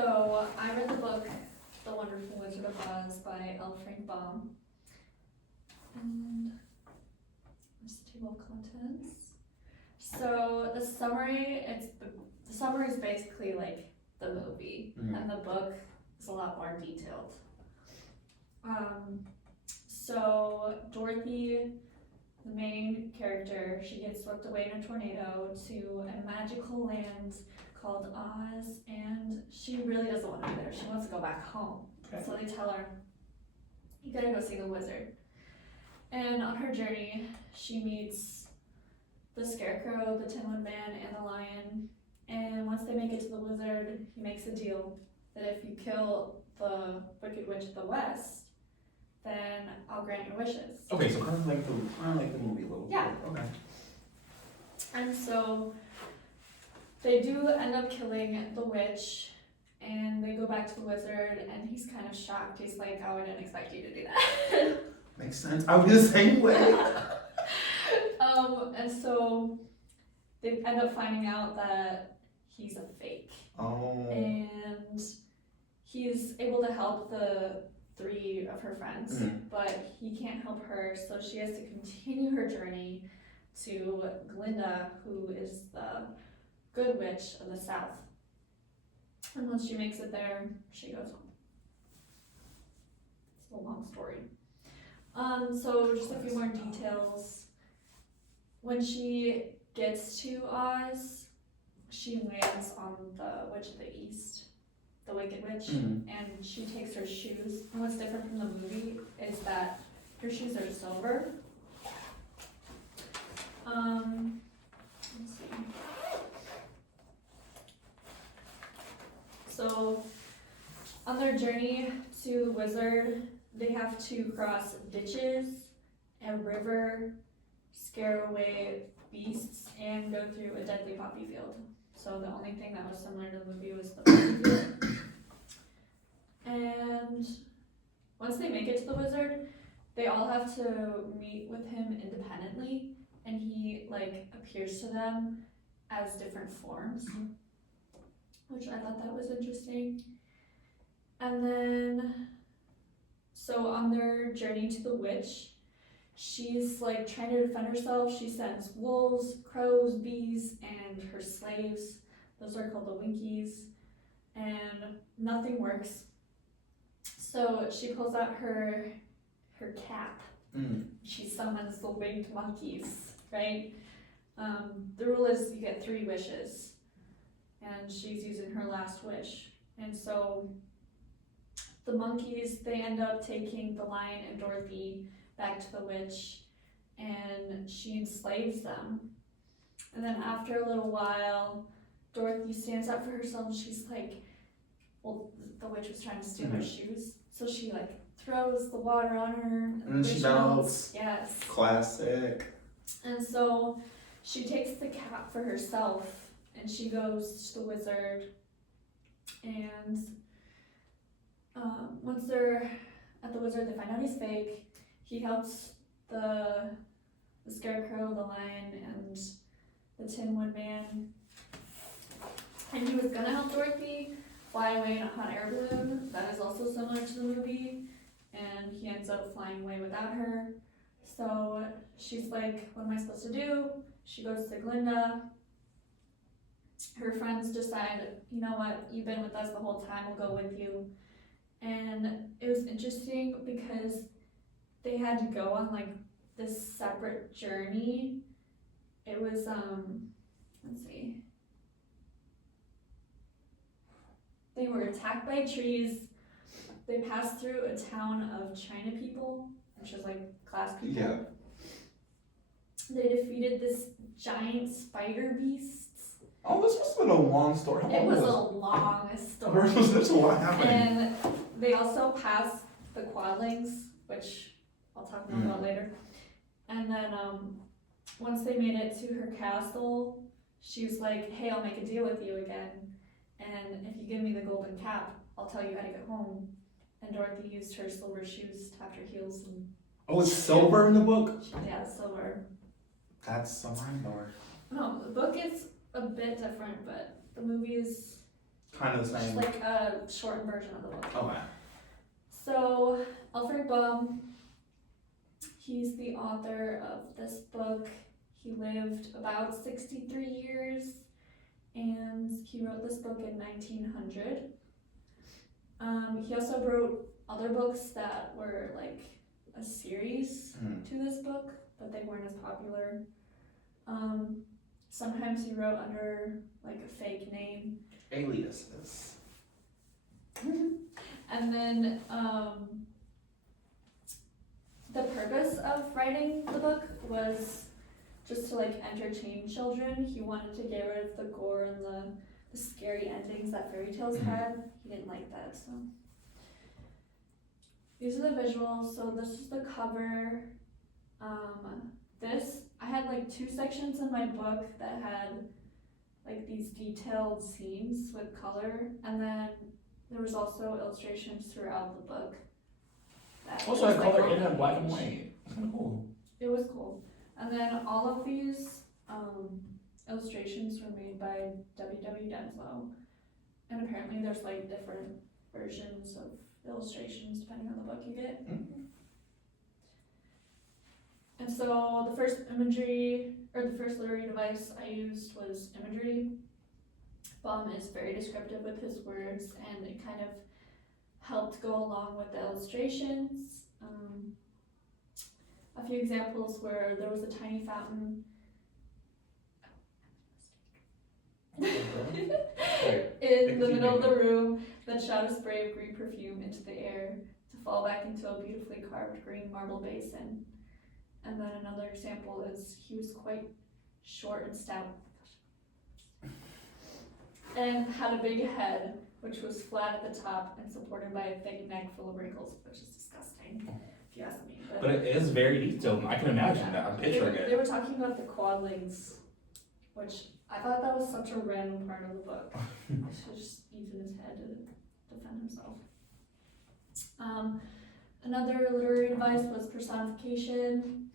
So I read the book The Wonderful Wizard of Oz by L. Frank Baum. And there's the table of contents. So the summary is basically like the movie, and the book is a lot more detailed. So Dorothy, the main character, she gets swept away in a tornado to a magical land called Oz, and she really doesn't want to be there. She wants to go back home. Okay. So they tell her, you gotta go see the wizard. And on her journey, she meets the Scarecrow, the Tin Wood Man, and the Lion. And once they make it to the wizard, he makes a deal that if you kill the Wicked Witch of the West, then I'll grant your wishes. Okay, so kind of like the movie a little bit. Yeah. Okay. And so they do end up killing the witch, and they go back to the wizard, and he's kind of shocked. He's like, oh, I didn't expect you to do that. Makes sense. I was the same way. And so they end up finding out that he's a fake. Oh. And he's able to help the 3 of her friends, but he can't help her, so she has to continue her journey to Glinda, who is the good witch of the south. And once she makes it there, she goes home. It's a long story. So just a few more details. When she gets to Oz, she lands on the Witch of the East, the Wicked Witch, and she takes her shoes. And what's different from the movie is that her shoes are silver. Let's see. So on their journey to the wizard, they have to cross ditches, a river, scare away beasts, and go through a deadly poppy field. So the only thing that was similar to the movie was the poppy field. And once they make it to the wizard, they all have to meet with him independently, and he like appears to them as different forms, which I thought that was interesting. And then, so on their journey to the witch, she's like trying to defend herself. She sends wolves, crows, bees, and her slaves. Those are called the Winkies, and nothing works. So she pulls out her cap. She summons the winged monkeys, right? The rule is you get 3 wishes, and she's using her last wish. And so the monkeys, they end up taking the Lion and Dorothy back to the witch, and she enslaves them. And then after a little while, Dorothy stands up for herself, and she's like, well, the witch was trying to steal her shoes, so she like throws the water on her, and she melts. Yes. Classic. And so she takes the cap for herself, and she goes to the wizard, and once they're at the wizard, they find out he's fake. He helps the Scarecrow, the Lion, and the Tin Wood Man. And he was gonna help Dorothy fly away in a hot air balloon that is also similar to the movie, and he ends up flying away without her. So she's like, what am I supposed to do? She goes to Glinda. Her friends decide, you know what, you've been with us the whole time, we'll go with you. And it was interesting because they had to go on like this separate journey. It was, let's see. They were attacked by trees. They passed through a town of China people, which is like class people. Yeah. They defeated this giant spider beast. Oh, this must have been a long story. It was a long story. There's a lot happening. And they also passed the quadlings, which I'll talk more about later. And then once they made it to her castle, she was like, hey, I'll make a deal with you again. And if you give me the golden cap, I'll tell you how to get home. And Dorothy used her silver shoes to tap her heels. And oh, it's silver in the book? yeah, silver. That's a mind blower. No, the book is a bit different, but the movie is kind of the Just same. like a shortened version of the book. Okay. So, Alfred Baum, he's the author of this book. He lived about 63 years, and he wrote this book in 1900. He also wrote other books that were like a series to this book, but they weren't as popular. Sometimes he wrote under like a fake name. Aliases. And then the purpose of writing the book was just to like entertain children. He wanted to get rid of the gore and the scary endings that fairy tales had. He didn't like that, so. These are the visuals. So this is the cover. I had like 2 sections in my book that had like these detailed scenes with color, and then there was also illustrations throughout the book. Also, I was, color on in the black and page. white. It's kind of cool. It was cool. And then all of these illustrations were made by W.W. Denslow. And apparently there's like different versions of illustrations depending on the book you get. And so the first literary device I used was imagery. Baum is very descriptive with his words, and it kind of helped go along with the illustrations. A few examples where there was a tiny fountain in the middle of the room that shot a spray of green perfume into the air to fall back into a beautifully carved green marble basin. And then another example is he was quite short and stout and had a big head, which was flat at the top and supported by a thick neck full of wrinkles, which is disgusting, if you ask me. But it is very detailed. I can imagine that. I'm picturing They it. were talking about the quad legs, which I thought that was such a random part of the book. He should just using his head to defend himself. Another literary device was personification.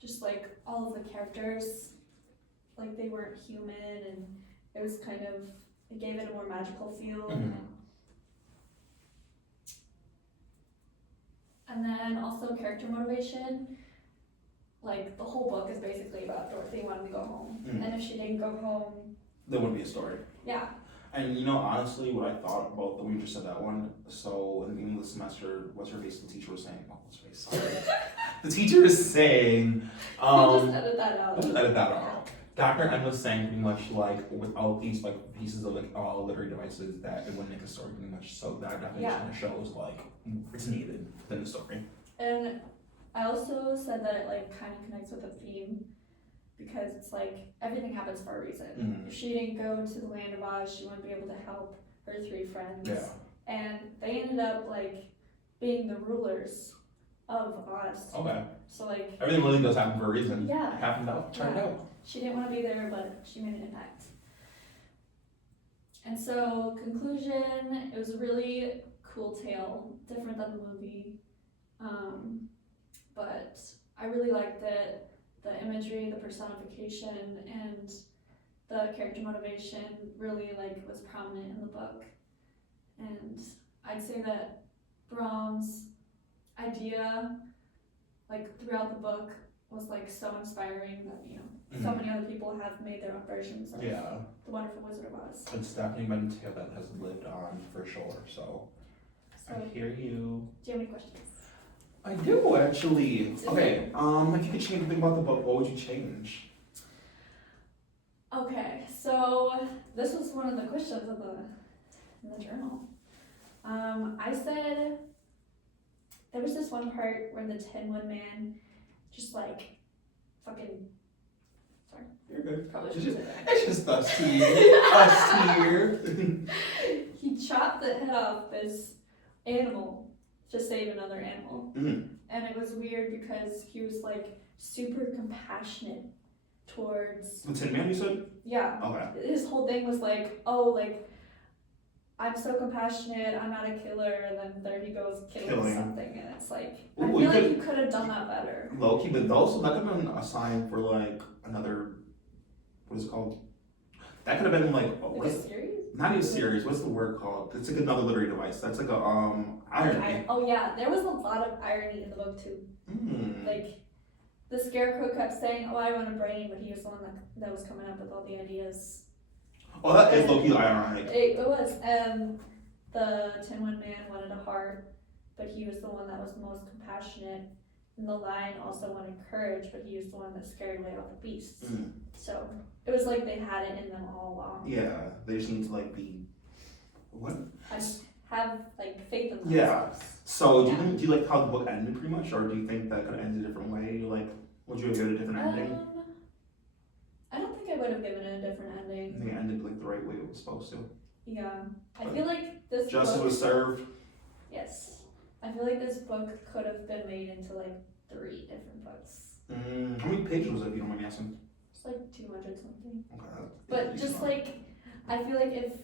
Just like all of the characters, like they weren't human, and it was kind of, it gave it a more magical feel. And then also character motivation. Like the whole book is basically about Dorothy wanting to go home. And if she didn't go home, there wouldn't be a story. Yeah. And you know, honestly, what I thought about the way you just said that one, so in the beginning of the semester, what's her face? The teacher was saying, sorry. The teacher is saying, just edit that out. Just edit that out. Dr. M was saying pretty much like without these like pieces of like all literary devices that it wouldn't make a story pretty much. So that definition kind of shows like it's needed within the story. And I also said that it like kind of connects with the theme, because it's like everything happens for a reason. If she didn't go to the land of Oz, she wouldn't be able to help her 3 friends. Yeah. And they ended up like being the rulers of Oz. Okay. So like everything really does happen for a reason. Yeah. It happened out. Turned out. She didn't want to be there, but she made an impact. And so, conclusion, it was a really cool tale, different than the movie. But I really liked it. The imagery, the personification, and the character motivation really like was prominent in the book. And I'd say that Brahms' idea, like throughout the book, was like so inspiring that, you know, so many other people have made their own versions of The Wonderful Wizard of Oz. It's definitely been a tale that has lived on for sure, so I hear you. Do you have any questions? I do actually. Okay, if you could change anything about the book, what would you change? Okay, so this was one of the questions in the journal. I said there was this one part where the Tin Woodman just like fucking, sorry. You're good. Probably It's shouldn't just, say that. it's just us here. Us here. He chopped the head off this animal to save another animal. And it was weird because he was like super compassionate towards The Tin Man, you said? Yeah. Okay. His whole thing was like, oh, like, I'm so compassionate, I'm not a killer, and then there he goes killing something, and it's like, I feel like you could have done that better. Low key, but also that could have been a sign for like another, what is it called? That could have been like, Like a series? not even series. What's the word called? It's like another literary device. That's like a irony. Oh yeah, there was a lot of irony in the book too. Like the Scarecrow kept saying, "Oh, I want a brain," but he was the one that was coming up with all the ideas. Oh, that is low-key ironic. It was. The Tin One Man wanted a heart, but he was the one that was most compassionate. And the Lion also wanted courage, but he was the one that scared away all the beasts. So it was like they had it in them all along. Yeah, they just need to like be what? Have like faith in themselves. Yeah. So do you like how the book ended pretty much, or do you think that could have ended a different way? Like, would you have given it a different ending? I don't think I would have given it a different ending. I think it ended like the right way it was supposed to. Yeah, I feel like this justice book, was served. Yes, I feel like this book could have been made into like 3 different books. How many pages was it, if you don't mind me asking? It's like 200 something. Okay. But just like, I feel like if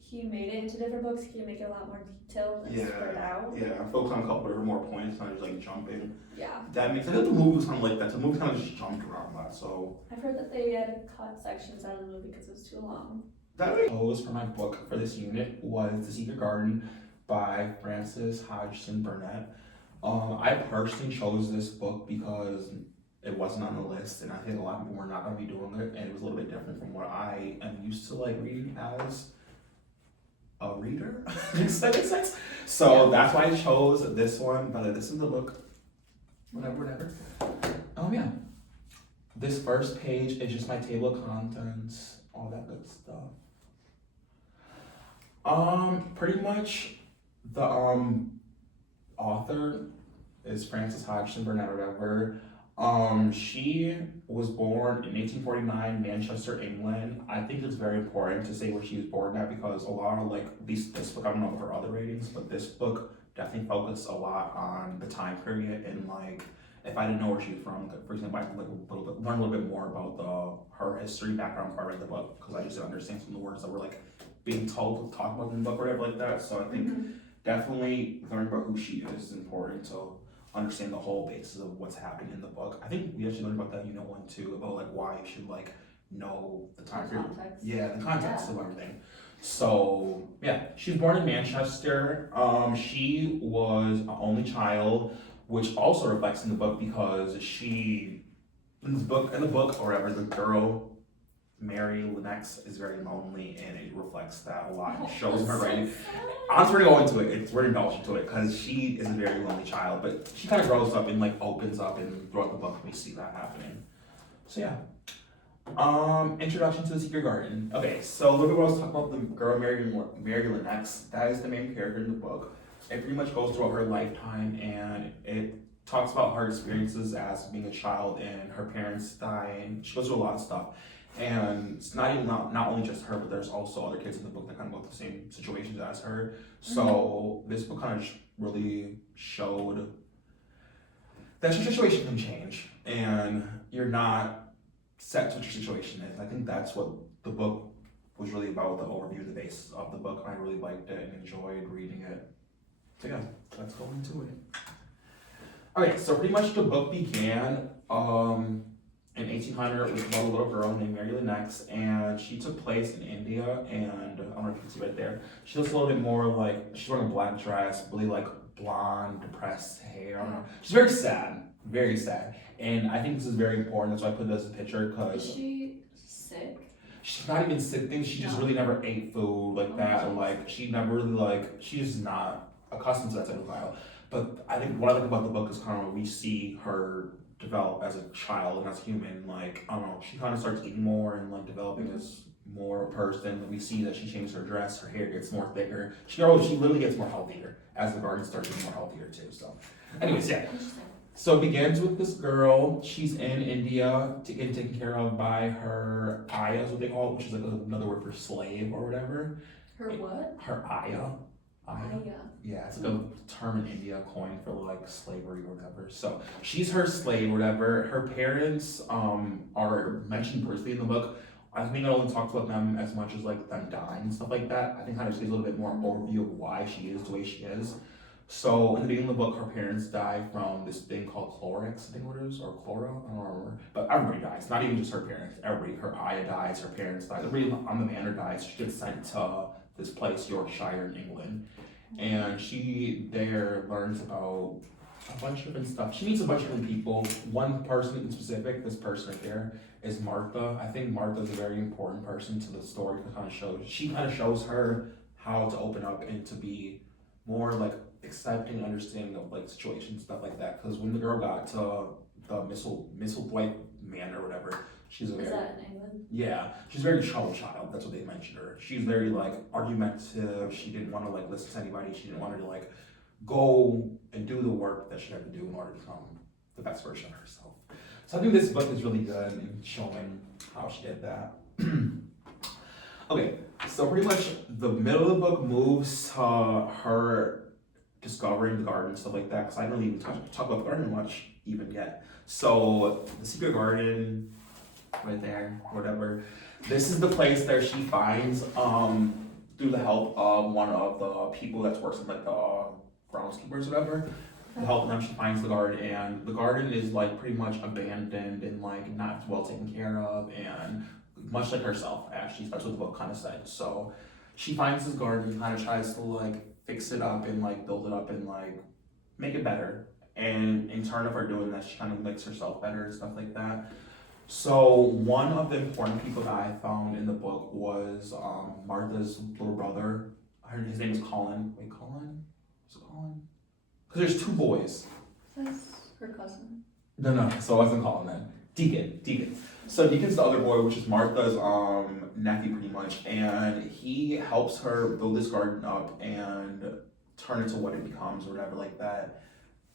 he made it into different books, he could make it a lot more detailed and spread out. Yeah, focus on a couple of more points, not just like jumping. Yeah. That makes sense. The movie was kind of like that. The movie kind of just jumped around a lot, so. I've heard that they had to cut sections out of the movie because it was too long. That I chose for my book for this unit was The Secret Garden by Frances Hodgson Burnett. I personally chose this book because it wasn't on the list, and I think a lot of people were not going to be doing it, and it was a little bit different from what I am used to like reading as a reader. Does that make sense? So that's why I chose this one, but this is the book. Whatever. Yeah. This first page is just my table of contents, all that good stuff. Pretty much the author is Frances Hodgson Burnett or whatever. She was born in 1849, Manchester, England. I think it's very important to say where she was born at because a lot of like this book, I don't know about her other ratings, but this book definitely focused a lot on the time period and like if I didn't know where she was from, like, for example, I could like learn a little bit more about her history background before I read the book because I just didn't understand some of the words that were like being told to talk about in the book or whatever like that. So I think definitely learning about who she is important to understand the whole basis of what's happening in the book. I think we actually learned about that in unit 1 too, about like why you should like know the time period. Yeah, the context of everything. So yeah, she was born in Manchester. She was an only child, which also reflects in the book because she in the book or whatever, the girl Mary Lennox is very lonely, and it reflects that a lot. It shows in her writing. Honestly, we're gonna go into it. We're indulging to it because she is a very lonely child, but she kind of grows up and like opens up, and throughout the book we see that happening. So yeah. Introduction to the Secret Garden. Okay, so a little bit what I was talking about the girl Mary Lennox. That is the main character in the book. It pretty much goes throughout her lifetime, and it talks about her experiences as being a child and her parents dying. She goes through a lot of stuff. And it's not only just her, but there's also other kids in the book that kind of go through the same situations as her. So this book kind of really showed that your situation can change, and you're not set to what your situation is. I think that's what the book was really about, the overview, the basis of the book. I really liked it and enjoyed reading it. So yeah, let's go into it. Okay, so pretty much the book began in 1800 with a little girl named Mary Lennox, and she took place in India, and I don't know if you can see right there. She looks a little bit more like, she's wearing a black dress, really like blonde, depressed hair. I don't know. She's very sad. And I think this is very important, that's why I put it as a picture, because... Is she sick? She's not even sick, she just really never ate food like that, and like, she never really like, she's not accustomed to that type of style. But I think what I like about the book is kind of we see her develop as a child and as a human, like, I don't know, she kind of starts eating more and like developing as more a person. We see that she changes her dress, her hair gets more thicker. She literally gets more healthier as the garden starts getting more healthier too. So anyways, yeah. So it begins with this girl. She's in India getting taken care of by her ayah, is what they call it, which is like another word for slave or whatever. Her what? Her ayah. Yeah, it's like a term in India coined for like slavery or whatever. So she's her slave or whatever. Her parents are mentioned briefly in the book. I think I only talked about them as much as like them dying and stuff like that. I think kind of just gives a little bit more overview of why she is the way she is. So in the beginning of the book, her parents die from this thing called Clorox, I think what it is, or Chloro, I don't remember. But everybody dies, not even just her parents. Everybody, her Aya dies, her parents die. Everybody on the manor dies. She gets sent to this place, Yorkshire in England, and she there learns about a bunch of different stuff. She meets a bunch of different people. One person in specific, this person right there, is Martha. I think Martha is a very important person to the story to kind of show. She kind of shows her how to open up and to be more like accepting, understanding of like situations, stuff like that. Because when the girl got to the Missile Dwight man or whatever, she's a Is very that in England? yeah, she's a very troubled child. That's what they mentioned her. She's very like argumentative. She didn't want to like listen to anybody. She didn't want to like go and do the work that she had to do in order to become the best version of herself. So I think this book is really good in showing how she did that. Okay, so pretty much the middle of the book moves to her discovering the garden and stuff like that, because I don't even talk about the garden much even yet. So the secret garden, right there, whatever. This is the place that she finds through the help of one of the people that works in like the groundskeepers, whatever. To help them, she finds the garden, and the garden is like pretty much abandoned and like not well taken care of, and much like herself, actually. That's what the book kind of said. So she finds this garden, kind of tries to like fix it up and like build it up and like make it better. And in turn of her doing that, she kind of makes herself better and stuff like that. So one of the important people that I found in the book was Martha's little brother. His name is Colin. Wait, Colin? Is it Colin? Because there's two boys. That's her cousin. No, so it wasn't Colin then. Deacon. So Deacon's the other boy, which is Martha's nephew pretty much, and he helps her build this garden up and turn it to what it becomes or whatever like that.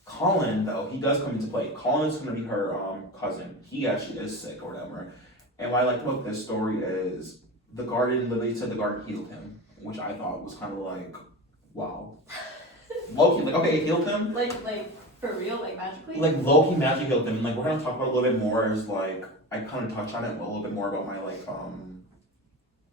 Colin, though, he does come into play. Colin is going to be her cousin. He actually is sick or whatever. And what I liked about this story is the garden, literally said the garden healed him, which I thought was kind of like, wow. Low-key, like, okay, it healed him. Like for real, like magically? Like low-key magic healed him. And like we're going to talk about a little bit more is like, I kind of touched on it a little bit more about my like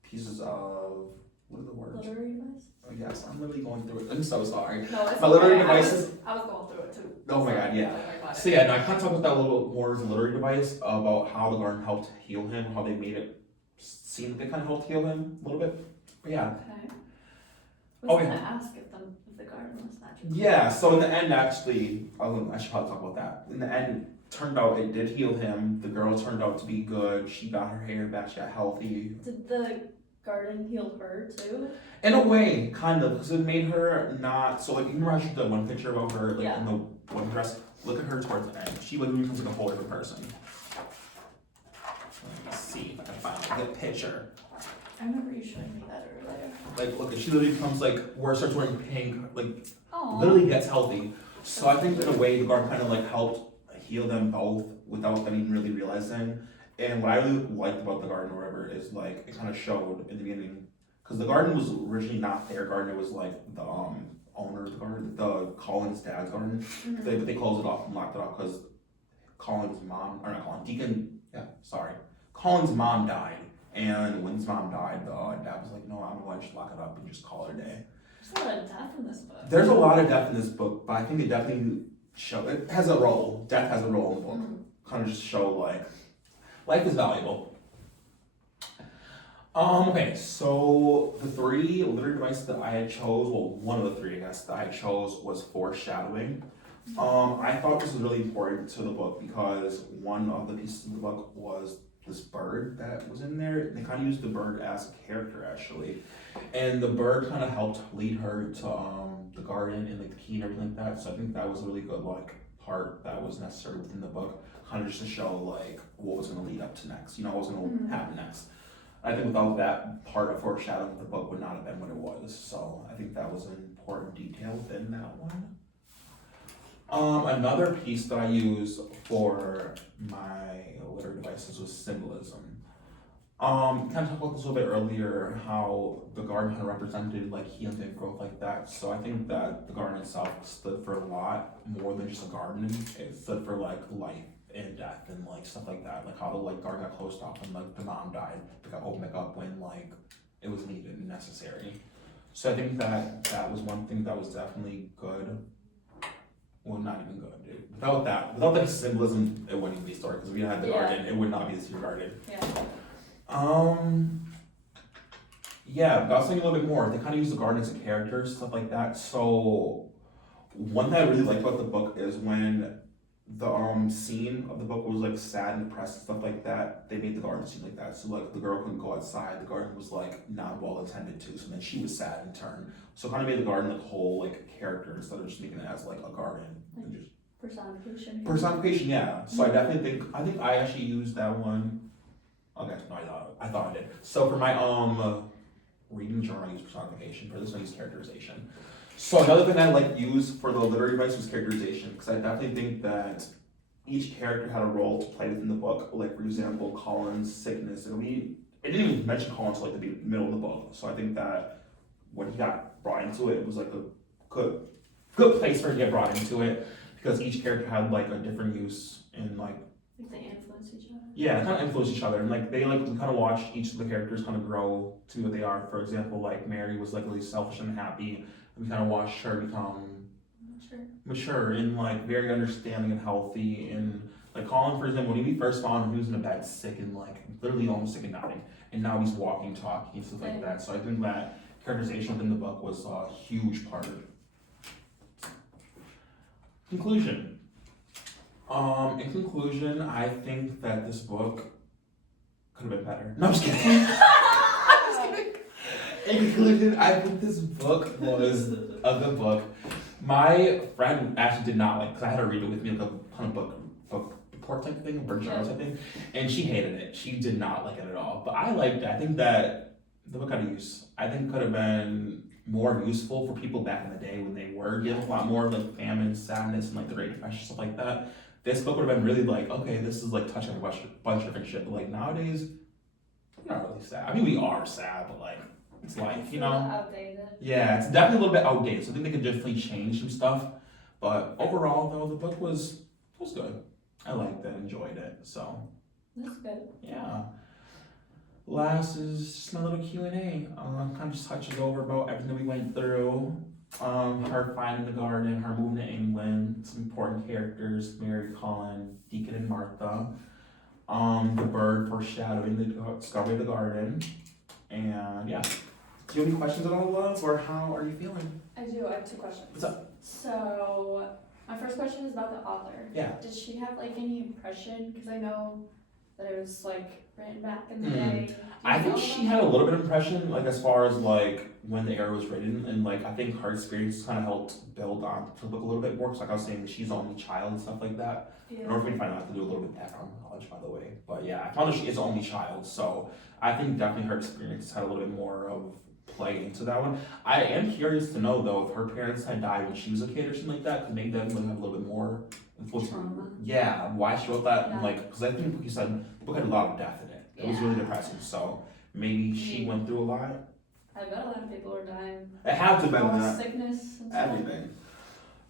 pieces of, what are the words? Literary device? Oh, yes, I'm literally going through it. I'm so sorry. No, it's My literary okay. devices. I was going through it too. Oh my god, yeah. Don't worry about So it. yeah, no, I kind of talked about that a little bit more as a literary device about how the garden helped heal him, how they made it seem like they kind of helped heal him a little bit. But yeah. Okay. I Oh, was yeah. gonna ask if the garden was magical. Yeah, so in the end, actually, I should probably talk about that. In the end, turned out it did heal him. The girl turned out to be good. She got her hair back. She got healthy. Did the garden heal her too? In a way, kind of, because it made her not. So like, you remember how she did that one picture about her, like Yeah. in the one dress. Look at her towards the end. She literally becomes like a whole different person. Let me see if I can find a good picture. I remember you showing me that earlier. Like, look, she literally becomes like, where it starts wearing pink, like, Oh. literally gets healthy. So I think in a way, the garden kind of like helped heal them both without them even really realizing. And what I really liked about the garden or whatever is like, it kind of showed in the beginning, because the garden was originally not their garden, it was like the owner of the garden, the Colin's dad's garden. Mhm. They closed it off and locked it off because Colin's mom, or not Colin, Deacon, Colin's mom died. And when his mom died, the dad was like, no, I'm going to just lock it up and just call it a day. There's a lot of death in this book. There's a lot of death in this book, but I think it definitely it has a role. Death has a role in the book. Mhm. Kind of just show like, life is valuable. Okay, so the three literary devices that I had chose, well, one of the three, I guess, that I chose was foreshadowing. I thought this was really important to the book because one of the pieces of the book was this bird that was in there. They kind of used the bird as a character actually, and the bird kind of helped lead her to the garden and like the key and everything like that. So I think that was a really good like part that was necessary within the book, kind of just to show like what was going to lead up to next. You know, what was going to Mhm. happen next. I think without that part of foreshadowing, the book would not have been what it was. So I think that was an important detail within that one. Another piece that I use for my literary devices was symbolism. Kind of talked about this a little bit earlier, how the garden kind of represented like healing and growth like that. So I think that the garden itself stood for a lot more than just a garden. It stood for like life and death and like stuff like that. Like how the like garden got closed off when like the mom died. It got opened back up when like it was needed and necessary. So I think that was one thing that was definitely good. Well, not even good. Without that symbolism, it wouldn't be a story because if we had the garden, it would not be the secret garden. Yeah. Yeah, but I was thinking a little bit more. They kind of use the garden as a character, stuff like that. So one thing I really liked about the book is when the scene of the book was like sad and depressed and stuff like that, they made the garden seem like that. So like the girl couldn't go outside, the garden was like not well attended to, so then she was sad in turn. So it kind of made the garden like a whole like character instead of just making it as like a garden. And just personification, yeah. So I definitely think I actually used that one. Okay, no, I thought I did. So for my reading journal, I used personification. For this one, I used characterization. So another thing I like use for the literary advice was characterization, because I definitely think that each character had a role to play within the book. Like for example, Colin's sickness, it didn't even mention Colin until like the middle of the book. So I think that when he got brought into it was like a good place for him to get brought into it, because each character had like a different use in like they influence each other. Yeah, they kind of influence each other, and like we kind of watched each of the characters kind of grow to what they are. For example, like Mary was like really selfish and happy. We kind of watched her become mature and like very understanding and healthy. And like Colin, for example, when we first found him, he was in a bed sick and like literally almost sick and dying, and now he's walking, talking, and stuff like that. So I think that characterization within the book was a huge part of it. Conclusion. In conclusion, I think that this book could have been better. No, I'm just kidding. I'm just kidding. In conclusion, I think this book was a good book. My friend actually did not like, because I had to read it with me, like a kind of book report type thing, book journal type thing, and she hated it. She did not like it at all. But I liked it. I think that the book had use. I think could have been more useful for people back in the day when they were dealing with a lot more like famine, sadness, and like the Great Depression, stuff like that. This book would have been really like, okay, this is like touching a bunch of different shit, but like nowadays, we're not really sad. I mean, we are sad, but like, it's like, you know. Outdated. Yeah, it's definitely a little bit outdated, so I think they could definitely change some stuff. But overall, though, the book was good. I liked it, enjoyed it, so. That's good. Yeah. Last is just my little Q&A. Kind of just touches over about everything that we went through. Her finding the garden, her moving to England, some important characters, Mary, Colin, Deacon, and Martha. The bird foreshadowing the discovery of the garden. And yeah. Do you have any questions at all, love, or how are you feeling? I do, I have 2 questions. What's up? So, my first question is about the author. Yeah. Did she have like any impression? Because I know that it was like written back in the day. I think she had a little bit of impression, like as far as like when the era was written, and like I think her experience kind of helped build on the book a little bit more. Because like I was saying, she's the only child and stuff like that. Yeah. In order for me to find out, I have to do a little bit of background knowledge, by the way. But yeah, I found out she is the only child, so I think definitely her experience had a little bit more of play into that one. I am curious to know though if her parents had died when she was a kid or something like that, because maybe that would have a little bit more trauma. Yeah, why she wrote that, Yeah. like, because I think like you said, the book had a lot of death in it. It was really depressing, so maybe she went through a lot. I bet a lot of people were dying. It had to have been All that. sickness and stuff. Everything.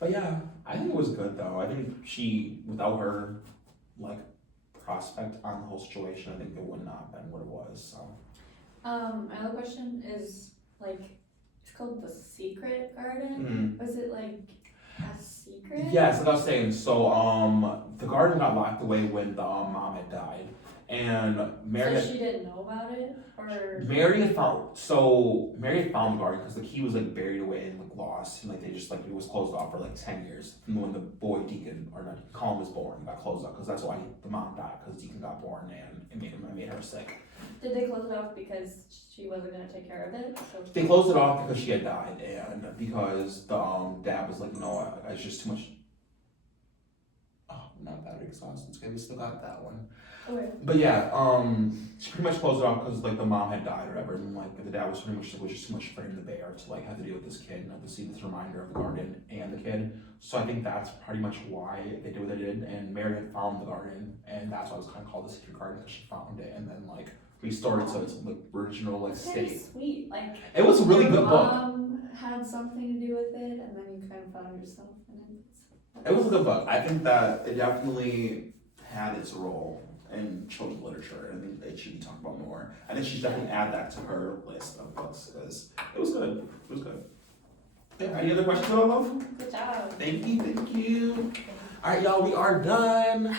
But yeah, I think it was good though. I think she, without her, like, prospect on the whole situation, I think it would not have been what it was, so. My other question is like, it's called The Secret Garden. Was it like a secret? Yes, like I was saying, so the garden got locked away when the mom had died. And Mary So she didn't know about it? Or Mary had found the garden because the key was like buried away and like lost, and like they just like it was closed off for like 10 years. And when the boy Deacon, or not Colin, was born, it got closed off because that's why the mom died, because Deacon got born and it made her sick. did they close it off because she wasn't gonna take care of it? So They closed it off because she had died, and because the dad was like, no, it's just too much. Oh, not battery exhaust. It's okay, we still got that one. okay. But yeah, she pretty much closed it off because like the mom had died or whatever, and like the dad was pretty much, it was just too much for him to bear to like have to deal with this kid and have to see this reminder of the garden and the kid. So I think that's pretty much why they did what they did. And Mary had found the garden, and that's why it was kind of called the secret garden, because she found it and then like restored it to its like original like It's kind of state. sweet. Like It was a really your good book. mom had something to do with it, and then you kind of found yourself in it. It was a good book. I think that it definitely had its role. in children's literature. I think that she can talk about more. I think she should definitely add that to her list of books because it was good. It was good. Yeah, any other questions, love? Good job. Thank you, thank you. All right, y'all, we are done.